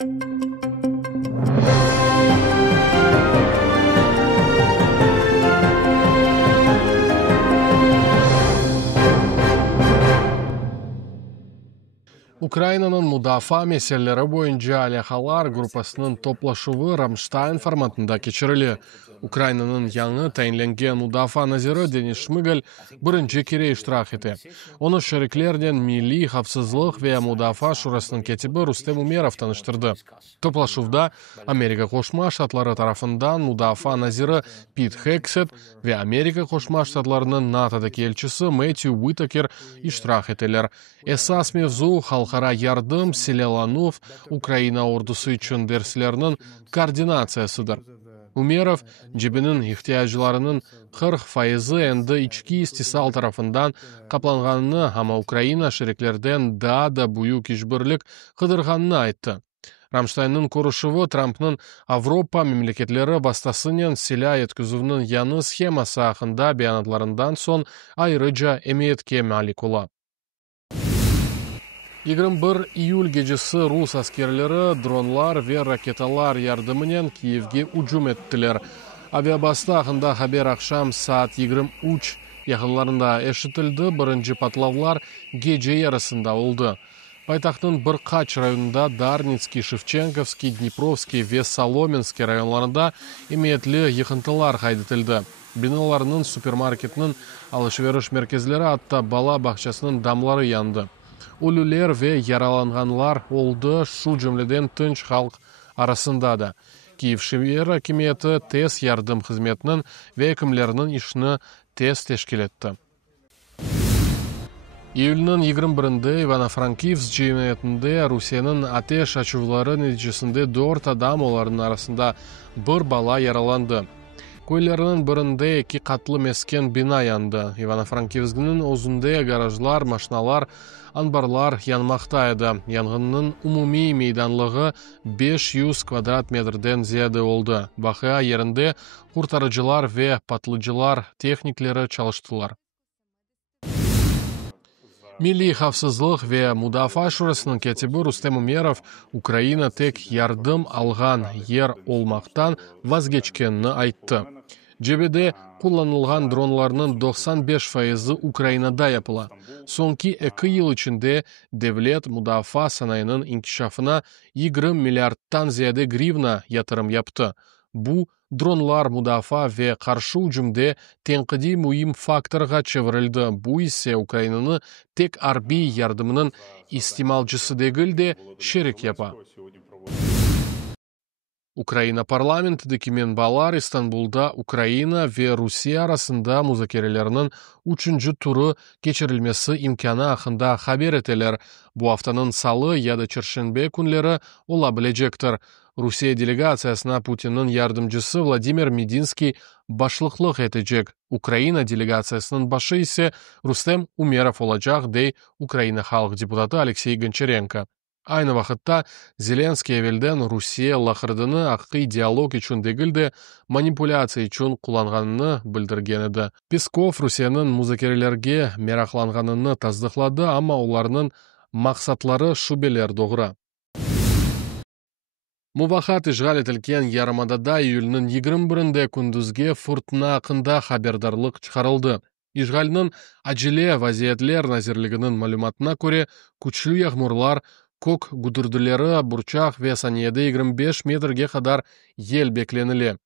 Ukraynanın müdafaa meseleleri boyunca alakalar grupasının toplaşığı Ramstein formatında geçirildi. Ukraynanın yanı tayinlengen müdafaa naziri Denis Şmigel birinci kere iştirak etti. Onu şeriklerden Milli Xavfsızlık ve Müdafaa Şurasının katibi Rustem Umerov tanıştırdı. Toplaşıvda Amerika Koşma Ştatları tarafından müdafaa naziri Pete Hegseth ve Amerika Koşma Ştatlarının NATO'daki elçisi Matthew Whitaker iştirak ettiler. Esas mevzu halkara yardım, silahlanıp Ukrayna ordusu için derslerinin koordinatsiyasıdır. Umerov, cebinin ihtiyaçlarının 40% endi içki istisal tarafından kaplanğanını ama Ukrayna şeriklerden daha da büyük işbirlik kıdırğanını aytdı. Ramstein'ın koruşuvu Trump'nın Avropa memleketleri vastasının silah yetkizuvunun yanı sxeması hakkında beyanatlarından son ayrıca emniyetke malik ola. 21 iyul gecesi Rus askerleri dronlar ve raketalar yardımıyla Kiyev'ge hücum ettiler. Aviabasta hakkında haber akşam saat 23 yakınlarında eşitildi. Birinci patlavlar gece yarısında oldu. Paytaxtın birkaç rayonunda Darnitski, Shevchenkovski, Dniprovski ve Salomenski rayonlarında emniyetli yıkıntılar kaydetildi. Binalarının, süpermarketinin, alışveriş merkezleri hatta bala bahçesinin damları yandı. Ölüler ve yaralanganlar oldu, şu cümleden tınç halk arasında da. Kiyev şehir hakimiyeti tez yardım hizmetinin ve hekimlerinin işini tez teşkil etti. İyul'nun 21'inde Ivano-Frankivsk cinayetinde Rusya'nın ateş açıvları neticesinde 4 adam onların arasında bir bala yaralandı. Koylarının birinde 2 katlı mesken bina yandı. Ivano-Frankivsk'nin özünde garajlar, maşinalar, anbarlar yanmaktaydı. Yangının umumi meydanlığı 500 kvadrat metreden ziyade oldu. Vakıa yerinde kurtarıcılar ve patlıcılar teknikleri çalıştılar. Milli Xavfsızlık ve Müdafaa Şurasının katibi Rustem Umerov, Ukrayna tek yardım algan yer olmaktan vazgeçkenini aytdı. Cebede kullanılgan dronlarının 95%'ı Ukrayna'da yapılan. Sonki 2 yıl içinde devlet müdafaa sanayinin inkişafına 20 milyardtan ziyade grivna yatırım yaptı. Bu dronlar müdafaa ve karşı hücumda tenkidi mühim faktörga çevrildi. Bu ise Ukrayna'nı tek harbi yardımının istimalcısı değil de şerik yapa. Ukrayna parlamentideki menbalar İstanbul'da Ukrayna ve Rusya arasında müzakerelerinin 3. turu geçirilmesi imkanı hakkında haber ettiler. Bu haftanın salı ya da çarşamba günleri olabilecektir. Rusya delegasyasına Putin'in yardımcısı Vladimir Medinski başlıklık edecek. Ukrayna delegasyasının başı ise Rustem Umerov olacak, dey Ukrayna halk deputatı Alexey Goncharenko. Aynı vakitte Zelenskiy evvelden Rusya lakırdını hakkı diyalog için değil de manipülasya için kullanganını bildirgen edi. Peskov Rusya'nın müzakerelerge meraklanganını tasdiqladi, ama onlarının maksatları şübeler doğru. Muvahat işgal etilgen Yarımada'da iyul'nun 21'inde kunduzge fırtına hakkında haberdarlık çıkarıldı. İşgalinin acele vaziyetler nazirliginin malumatına göre güçlü yağmurlar kok gudurduları burçak ve saniyede 25 metrege kadar yel beklenili.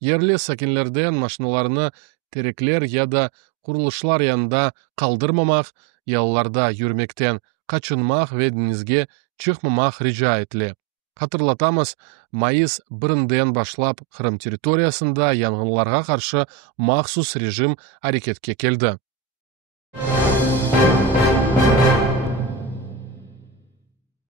Yerli sakinlerden maşinalarını terekler ya da kuruluşlar yanında kaldırmamak, yollarda yürümekten kaçınmak ve denizge çıkmamak rica etili. Hatırlatamız, Mayıs 1'den başlap Kırım territoriyasında yangınlarga karşı mahsus rejim hareketke keldi.